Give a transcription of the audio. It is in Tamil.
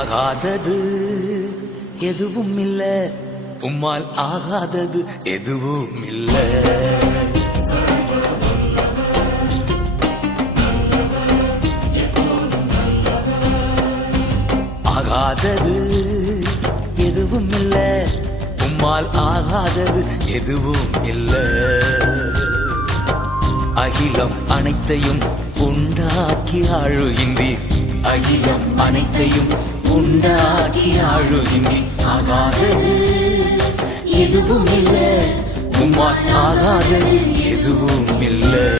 ஆகாதது எதுவும் இல்ல, உம்மால் ஆகாதது எதுவும் இல்ல. ஆகாதது எதுவும் இல்ல, உம்மால் ஆகாதது எதுவும் இல்ல. அகிலம் அனைத்தையும் உண்டாக்கி ஆழுகின்றீர், அகிலம் அனைத்தையும் உண்டாக்கி ஆழுகின்றீர். ஆகாதது எதுவும் இல்ல, உம்மால் ஆகாதது எதுவும்